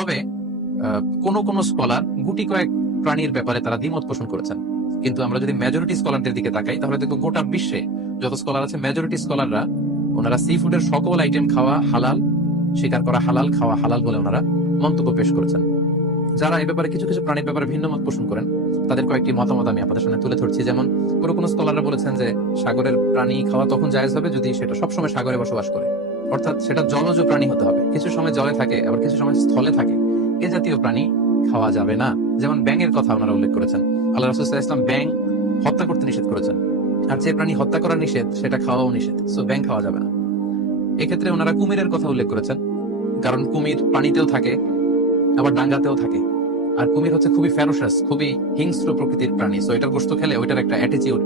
তবে কোন কোন স্কলার গুটি কয়েক প্রাণীর ব্যাপারে তারা দ্বিমত পোষণ করেছেন। কিন্তু আমরা যদি মেজরিটি স্কলারদের দিকে তাকাই তাহলে দেখবো গোটা বিশ্বে যত স্কলার আছে মেজরিটি স্কলাররা ওনারা সি ফুডের সকল আইটেম খাওয়া হালাল, শিকার করা হালাল, খাওয়া হালাল বলে ওনারা মন্তব্য পেশ করেছেন। যারা এই ব্যাপারে কিছু কিছু প্রাণীর ব্যাপারে ভিন্ন মত পোষণ করেন তাদের কয়েকটি মতামত আমি আপনাদের সামনে তুলে ধরছি। যেমন কোন স্কলাররা বলেছেন যে সাগরের প্রাণী খাওয়া তখন জায়েজ হবে যদি সেটা সবসময় সাগরে বসবাস করে, অর্থাৎ সেটা জলজ প্রাণী হতে হবে, কিছু সময় জলে থাকে আবার কিছু সময় স্থলে থাকে, এ জাতীয় প্রাণী খাওয়া যাবে না। যেমন ব্যাঙের কথা ওনারা উল্লেখ করেছেন, আল্লাহ রাসূল সাল্লাল্লাহু আলাইহি ওয়াসাল্লাম ব্যাঙ হত্যা করতে নিষেধ করেছেন, আর যে প্রাণী হত্যা করা নিষেধ সেটা খাওয়াও নিষেধ, সো ব্যাঙ খাওয়া যাবে না। এক্ষেত্রে ওনারা কুমিরের কথা উল্লেখ করেছেন, কারণ কুমির পানিতেও থাকে আবার ডাঙ্গাতেও থাকে, আর কুমির হচ্ছে খুবই ফেরোসাস, খুবই হিংস্র প্রকৃতির প্রাণী, সো এটার গোশত খেলে ওইটার একটা অ্যাটিটিউড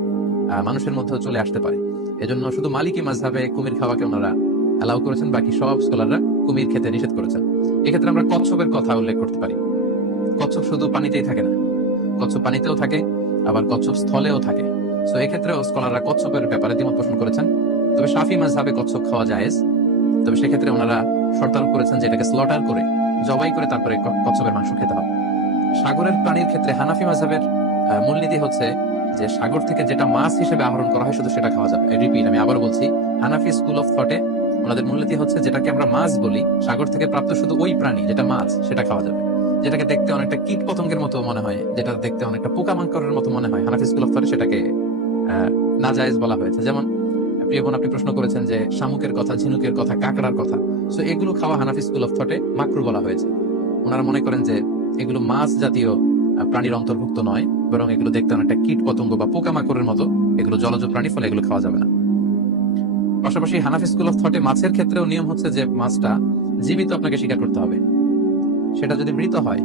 মানুষের মধ্যে চলে আসতে পারে। এজন্য শুধু মালিকি মাযহাবে কুমির খাওয়াকে ওনারা অ্যালাউ করেছেন, বাকি সব স্কলাররা কুমির খেতে নিষেধ করেছেন। এক্ষেত্রে আমরা কচ্ছপের কথা উল্লেখ করতে পারি। কচ্ছপ শুধু পানিতেই থাকে না, কচ্ছপ পানিতেও থাকে আবার কচ্ছপ স্থলেও থাকে, সো এক্ষেত্রেও স্কলাররা কচ্ছপের ব্যাপারে দ্বিমত পোষণ করেছেন। তবে শাফি মাযহাবে কচ্ছপ খাওয়া জায়েজ, তবে সেক্ষেত্রে ওনারা শর্ত আরোপ করেছেন যে এটাকে স্লটার করে জবাই করে তারপরে কচ্ছপের মাংস খেতে হবে। সাগরের প্রাণীর ক্ষেত্রে হানাফি মাযহাবের মূলনীতি হচ্ছে যে সাগর থেকে যেটা মাছ হিসেবে আহরণ করা হয় শুধু সেটা খাওয়া যাবে। রিপিট, আমি আবার বলছি, হানাফি স্কুল অফ থটে ওনাদের মূলনীতি হচ্ছে যেটাকে আমরা মাছ বলি, সাগর থেকে প্রাপ্ত শুধু ওই প্রাণী যেটা মাছ সেটা খাওয়া যাবে। যেটাকে দেখতে অনেকটা কীট পতঙ্গের মতো মনে হয়, যেটা দেখতে অনেকটা পোকামাকড়ের মতো মনে হয়, হানাফি স্কুল অফ থটে সেটাকে নাজায়েজ বলা হয়েছে। যেমন প্রিয় বোন, আপনি প্রশ্ন করেছেন যে শামুকের কথা, ঝিনুকের কথা, কাঁকড়ার কথা, সো এগুলো খাওয়া হানাফি স্কুল অফ থটে মাকরু বলা হয়েছে। ওনারা মনে করেন যে এগুলো মাছ জাতীয় প্রাণীর অন্তর্ভুক্ত নয়, বরং এগুলো দেখতে অনেকটা কীট পতঙ্গ বা পোকামাকড়ের মতো, এগুলো জলজ প্রাণী, ফলে এগুলো খাওয়া যাবে না। পাশাপাশি হানাফি স্কুল অফ থটে মাছের ক্ষেত্রেও নিয়ম হচ্ছে যে মাছটা জীবিত আপনাকে শিকার করতে হবে। সেটা যদি মৃত হয়,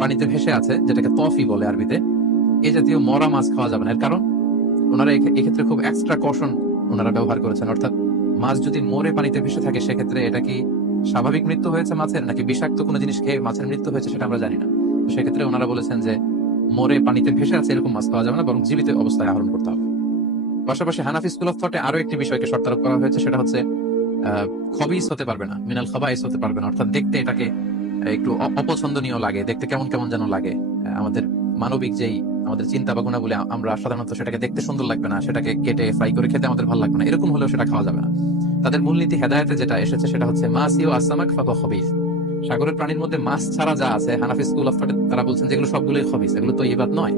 পানিতে ভেসে আছে, যেটাকে তফি বলে আরবিতে, এই জাতীয় মরা মাছ খাওয়া যাবে না। এর কারণ ওনারা এক্ষেত্রে খুব এক্সট্রা কশন ওনারা ব্যবহার করেছেন, অর্থাৎ মাছ যদি মরে পানিতে ভেসে থাকে সেক্ষেত্রে এটা কি স্বাভাবিক মৃত্যু হয়েছে মাছের নাকি বিষাক্ত কোনো জিনিস খেয়ে মাছের মৃত্যু হয়েছে সেটা আমরা জানি না। সেক্ষেত্রে ওনারা বলেছেন যে মরে পানিতে ভেসে আছে এরকম মাছ খাওয়া যাবে না, বরং জীবিত অবস্থায় আহরণ করতে হবে। পাশাপাশি হানাফি স্কুল অফ থটে আরো একটি বিষয়কে শর্ত আরোপ করা হয়েছে, সেটা হচ্ছে খবিস হতে পারবে না, মিনাল খাবাইস হতে পারবে না, অর্থাৎ দেখতে এটাকে একটু অপছন্দনীয় লাগে, দেখতে কেমন কেমন যেন লাগে। আমাদের মানবিক যেই আমাদের চিন্তা বা গুণাবলী, আমরা সাধারণত সেটাকে দেখতে সুন্দর লাগবে না, সেটাকে কেটে ফ্রাই করে খেতে আমাদের ভালো লাগবে না, এরকম হলেও সেটা খাওয়া যাবে না। তাদের মূলনীতি হেদায়েতে যেটা এসেছে সেটা হচ্ছে মাসিও আসামাক ফাহুয়া খবিস, সাগরের প্রাণীর মধ্যে মাছ ছাড়া যা আছে হানাফি স্কুল অফ থটে তারা বলছেন যে এগুলো সবগুলোই খবিস, এগুলো তৈয়বাত নয়।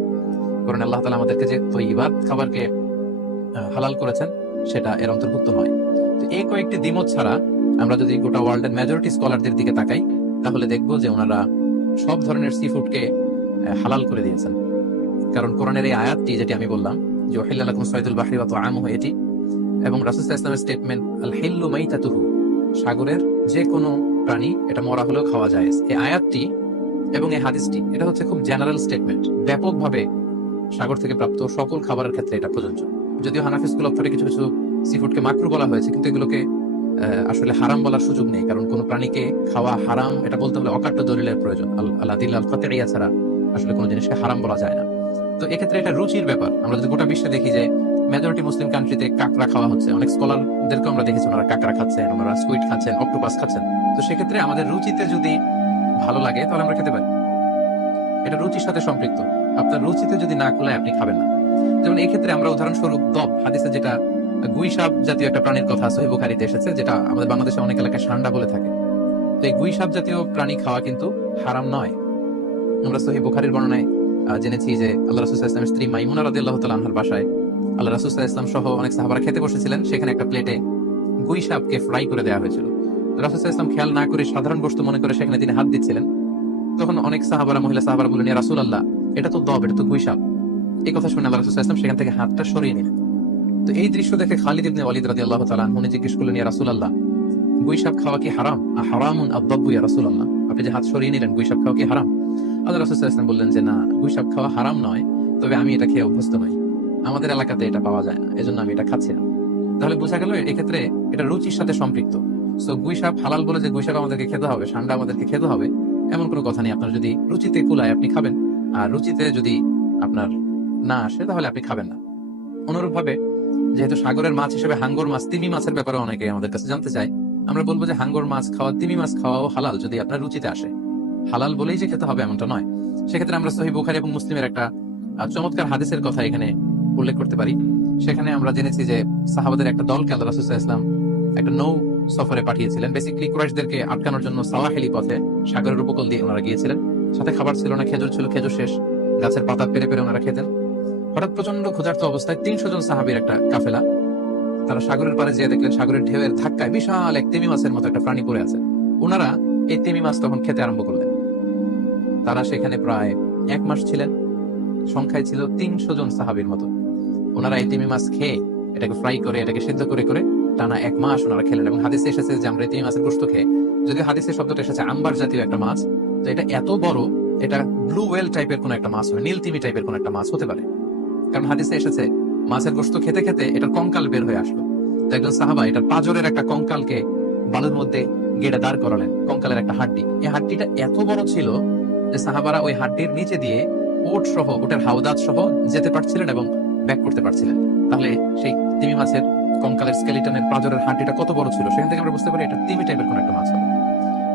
কারণ আল্লাহ তাআলা আমাদেরকে যে তৈয়বাত খাবারকে হালাল করেছেন সেটা এর অন্তর্ভুক্ত নয়। তো এই কয়েকটি দ্বিমত ছাড়া আমরা যদি গোটা ওয়ার্ল্ডের মেজরিটি স্কলারদের দিকে তাকাই তাহলে দেখবো যে ওনারা সব ধরনের সি ফুডকে হালাল করে দিয়েছেন। কারণ কোরআনের এই আয়াতটি যেটি আমি বললাম যে উহিল্লা লাকুম সাইদুল বাহরি ওয়া তুআমুহু, এটি এবং রাসূল সাল্লাল্লাহু আলাইহি ওয়াসাল্লামের স্টেটমেন্ট আল হিল্লু মাইতাতুহু, সাগরের যে কোনো প্রাণী এটা মরা হলেও খাওয়া যায়, এই আয়াতটি এবং এই হাদিসটি এটা হচ্ছে খুব জেনারেল স্টেটমেন্ট, ব্যাপকভাবে সাগর থেকে প্রাপ্ত সকল খাবারের ক্ষেত্রে এটা প্রযোজ্য। যদিও হানাফি স্কুল অফ থটে কিছু কিছু সি ফুডকে মাকরু বলা হয়েছে, কিন্তু এগুলোকে আসলে হারাম বলার সুযোগ নেই, কারণ কোন প্রাণীকে খাওয়া হারাম এটা বলতে হলে অকাট্য দলিলের প্রয়োজন, আল্লাহ দিল্লাল কাতিইয়া ছাড়া আসলে কোনো জিনিসকে হারাম বলা যায় না। তো এক্ষেত্রে এটা রুচির ব্যাপার। আমরা যদি গোটা বিশ্বে দেখি যে মেজরিটি মুসলিম কান্ট্রিতে কাঁকড়া খাওয়া হচ্ছে, অনেক স্কলারদেরকে আমরা দেখেছি ওনারা কাঁকড়া খাচ্ছেন, ওনারা স্কুইড খাচ্ছেন, অক্টোপাস খাচ্ছেন, তো সেক্ষেত্রে আমাদের রুচিতে যদি ভালো লাগে তাহলে আমরা খেতে পারি, এটা রুচির সাথে সম্পৃক্ত। আপনার রুচিতে যদি না কুলায় আপনি খাবেন না। যেমন এই ক্ষেত্রে আমরা উদাহরণস্বরূপ দব, হাদিসে যেটা গুইসাপ জাতীয় একটা প্রাণীর কথা সহিহ বুখারীতে এসেছে, যেটা আমাদের বাংলাদেশে অনেক এলাকায় সান্ডা বলে থাকে, তো এই গুইসাপ জাতীয় প্রাণী খাওয়া কিন্তু হারাম নয়। আমরা সহিহ বুখারীর বর্ণনায় জেনেছি যে আল্লাহ রাসূল সাল্লাল্লাহু আলাইহি ওয়াসাল্লামের স্ত্রী মাইমুনা রাদিয়াল্লাহু তাআলা আনহার বাসায় আল্লাহ রাসূল সাল্লাল্লাহু আলাইহি ওয়াসাল্লাম সহ অনেক সাহাবারা খেতে বসেছিলেন, সেখানে একটা প্লেটে গুইসাপকে ফ্রাই করে দেওয়া হয়েছিল। রাসূল সাল্লাল্লাহু আলাইহি ওয়াসাল্লাম খেয়াল না করে সাধারণ বস্তু মনে করে সেখানে তিনি হাত দিচ্ছিলেন। তখন অনেক সাহাবারা, মহিলা সাহাবারা বললেন, ইয়া রাসূলুল্লাহ, এটা তো দব, এটা তো গুইসাপ। এই কথা শুনে আল্লাহ রাসূল সাল্লাল্লাহু আলাইহি ওয়াসাল্লাম সেখান থেকে হাতটা সরিয়ে নিলেন। তো এই দৃশ্য দেখে খালিদ ইবনে ওয়ালিদ রাদিয়াল্লাহু তাআলা আনহু জিজ্ঞেস করলেন, ইয়া রাসূলুল্লাহ, গুইসাপ খাওয়া কি হারাম? হারামুন আদ-দাব্বু ইয়া রাসূলুল্লাহ, আপনি যে হাত সরিয়ে নিলেন, গুইসাপ খাওয়া কি হারাম? আল্লাহ রাসূল সাল্লাল্লাহু আলাইহি ওয়াসাল্লাম বললেন যে না, গুইসাপ খাওয়া হারাম নয়, তবে আমি এটা খেয়ে অভ্যস্ত নই, আমাদের এলাকাতে এটা পাওয়া যায় না, এজন্য আমি এটা খাচ্ছি না। তাহলে বোঝা গেল এক্ষেত্রে এটা রুচির সাথে সম্পৃক্ত। সো গুইসাপ হালাল বলে যে গুইসাপ আমাদেরকে খেতে হবে, সান্ডা আমাদেরকে খেতে হবে, এমন কোনো কথা নেই। আপনার যদি রুচিতে কুলায় আপনি খাবেন, আর রুচিতে যদি আপনার না আসে তাহলে আপনি খাবেন না। অনুরূপ ভাবে যেহেতু সাগরের মাছ হিসেবে হাঙ্গর মাছ, তিমি মাছের ব্যাপারে অনেকে আমাদের কাছে জানতে চায়, আমরা বলবো যে হাঙ্গর মাছ খাওয়া, তিমি মাছ খাওয়াও হালাল যদি আপনার রুচিতে আসে। হালাল বলেই যে খেতে হবে এমনটা নয়। সেক্ষেত্রে আমরা সহিহ বুখারী এবং মুসলিমের একটা চমৎকার হাদিসের কথা এখানে উল্লেখ করতে পারি। সেখানে আমরা জেনেছি যে সাহাবাদের একটা দলকে আল্লাহ রাসূল সাল্লাল্লাহু আলাইহি ওয়াসাল্লাম একটা নৌ সফরে পাঠিয়েছিলেন। বেসিক্যালি কুরাইশদেরকে আটকানোর জন্য সাওয়াহিলি পথে সাগরের উপকূল দিয়ে ওনারা গিয়েছিলেন। সাথে খাবার ছিল না, খেজুর ছিল, খেজুর শেষ, গাছের পাতা পেরে পেরে ওনারা খেতেন। হঠাৎ প্রচন্ড ক্ষুধার্ত অবস্থায় 300 জন সাহাবীর একটা কাফেলা, তারা সাগরের পাড়ে যেয়ে দেখলেন সাগরের ঢেউয়ের ধাক্কায় বিশাল এক তিমি মাছের মতো একটা প্রাণী পড়ে আছে। ওনারা এই তিমি মাছ তখন খেতে আরম্ভ করলেন। তারা সেখানে প্রায় 1 মাস ছিলেন, সংখ্যায় ছিল 300 জন সাহাবীর মতো। ওনারা এই তিমি মাছ খেয়ে এটাকে ফ্রাই করে, এটাকে সিদ্ধ করে করে টানা 1 মাস ওনারা খেলেন। এবং হাদিসে এসেছে যে আমরা এই তিমি মাছের গোশত খেয়ে, যদি হাদিসের শব্দটা এসেছে আম্বার জাতীয় একটা মাছ, তো এটা এত বড়, এটা ব্লু ওয়েল টাইপের কোন একটা মাছ হবে, নীল তিমি টাইপের কোন একটা মাছ হতে পারে। কারণ হাদিসে এসেছে মাছের গোশত খেতে খেতে এটার কঙ্কাল বের হয়ে আসলো। তো একজন সাহাবা এটার পাজরের একটা কঙ্কালকে বালুর মধ্যে গেড়ে দাঁড় করালেন, কঙ্কালের একটা হাড্ডি। এই হাড্ডিটা এত বড় ছিল যে সাহাবারা ওই হাড্ডির নিচে দিয়ে ওট সহ, ওটের হাওদাত সহ যেতে পারছিলেন এবং ব্যাক করতে পারছিলেন। তাহলে সেই তিমি মাছের কঙ্কালের স্কেলিটনের পাজরের হাড্ডিটা কত বড় ছিল, সেখান থেকে আমরা বুঝতে পারি এটা তিমি টাইপের কোন একটা মাছ হবে।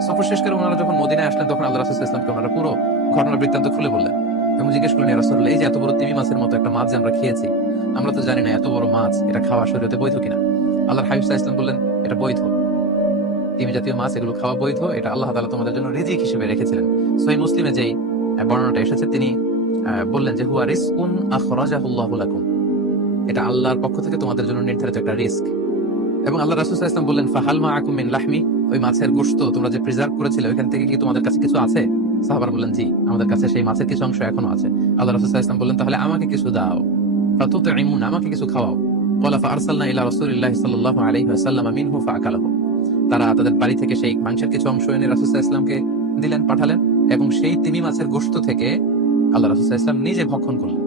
সফর শেষ করে ওনারা যখন মদিনায় আসলেন তখন আল্লাহ রাসূল সাল্লাল্লাহু আলাইহি ওয়াসাল্লামকে ওনারা পুরো ঘটনার বৃত্তান্ত খুলে বললেন এবং জিজ্ঞেস করলেন, ইয়া রাসূলুল্লাহ, এই যে এত বড় তিমি মাছের মতো একটা মাছ যে আমরা খেয়েছি, আমরা তো জানি না এত বড় মাছ এটা খাওয়া শরীয়তে বৈধ কিনা। আল্লাহর হাবিব সাল্লাল্লাহু আলাইহি ওয়াসাল্লাম বললেন, এটা বৈধ, তিমি জাতীয় মাছ এগুলো খাওয়া বৈধ, এটা আল্লাহ তাআলা তোমাদের জন্য রিজিক হিসেবে রেখেছিলেন। সহিহ মুসলিমে যেই বর্ণনাটা এসেছে, তিনি বললেন যে হুয়া রিজকুন আখরাজাহুল্লাহু লাকুম, এটা আল্লাহর পক্ষ থেকে তোমাদের জন্য নির্ধারিত একটা রিস্ক। এবং আল্লাহ রাসূল সাল্লাল্লাহু আলাইহি ওয়াসাল্লাম বললেন, ফাহাল মাআকুম মিন লাহমি, ওই মাছের গোশত তোমরা যে প্রিজার্ভ করেছিলে ওইখান থেকে কি তোমাদের কাছে কিছু আছে? সাহাবারা বললেন, জি, আমাদের কাছে সেই মাছের কিছু অংশ এখনো আছে। আল্লাহ রাসূল সাল্লাল্লাহু আলাইহি ওয়াসাল্লাম বললেন, তাহলে আমাকে কিছু দাও, ফাতুতঈমুন, আমাকে কিছু খাওয়াও। ক্বালা ফাআরসালনা ইলা রাসূলিল্লাহি সাল্লাল্লাহু আলাইহি ওয়াসাল্লাম মিনহু ফাআকালাহু, তারা তাদের বাড়ি থেকে সেই মাংসের কিছু অংশ এনে রাসূল সাল্লাল্লাহু আলাইহি ওয়াসাল্লামকে দিলেন, পাঠালেন, এবং সেই তিমি মাছের গোশত থেকে আল্লাহ রাসূল সাল্লাল্লাহু আলাইহি ওয়াসাল্লাম নিজে ভক্ষণ করলেন।